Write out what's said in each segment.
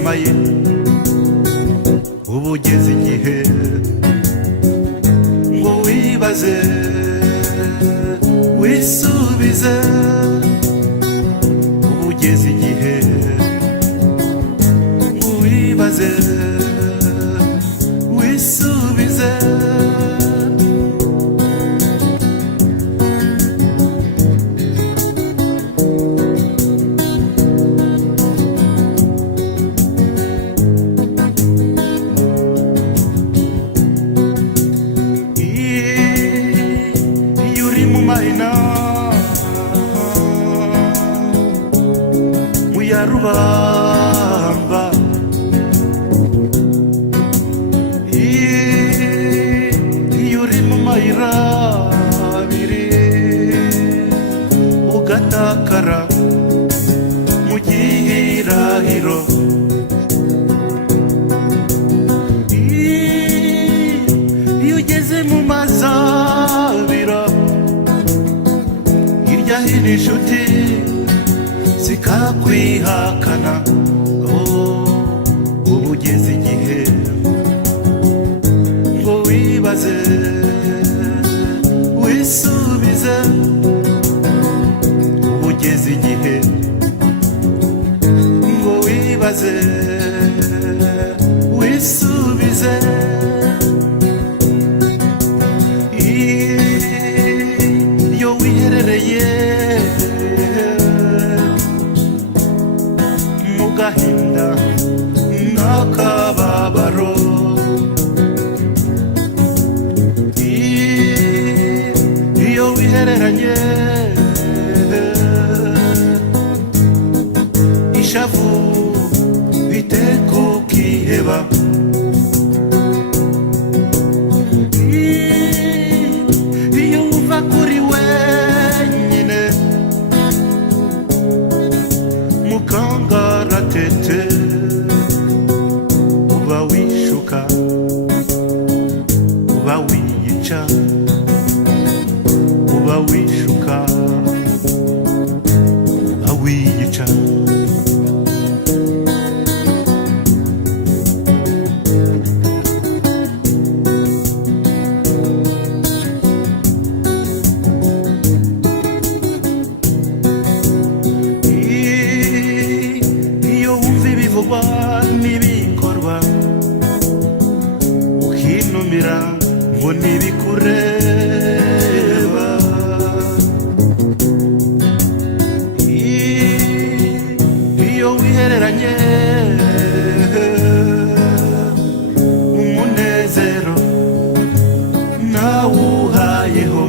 yamaye ubugeze igihe ngo wibaze wisubize ubugeze igihe ngo wibaze wisubize muya rubamba iyo uri mu mayira abiri ugatakara mu gihirahiro iyo ugeze mu mazabira hirya hino inshuti zikakwihakana ubugeze igihe ngo wibaze wisubize ubugeze igihe ngo wibaze wisubize iyo wiherereye gahinda n'akababaro iyo wihereranye ishavu biteka ukiheba iyo uva kuri wenyine mukangaratete uba wishuka uba wiyica uba wishuka uba wiyica n'ibikorwa ukinumira ngo ntibikureba iyo wihereranye umunezero nawuhayeho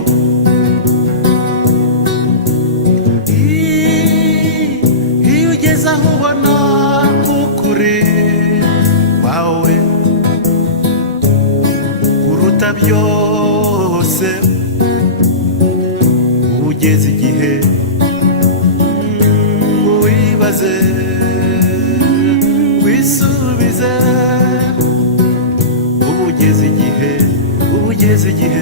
iyo ugeze aho ubona wawe kuruta byose ugeze igihe wibaze wisubize ubugeze igihe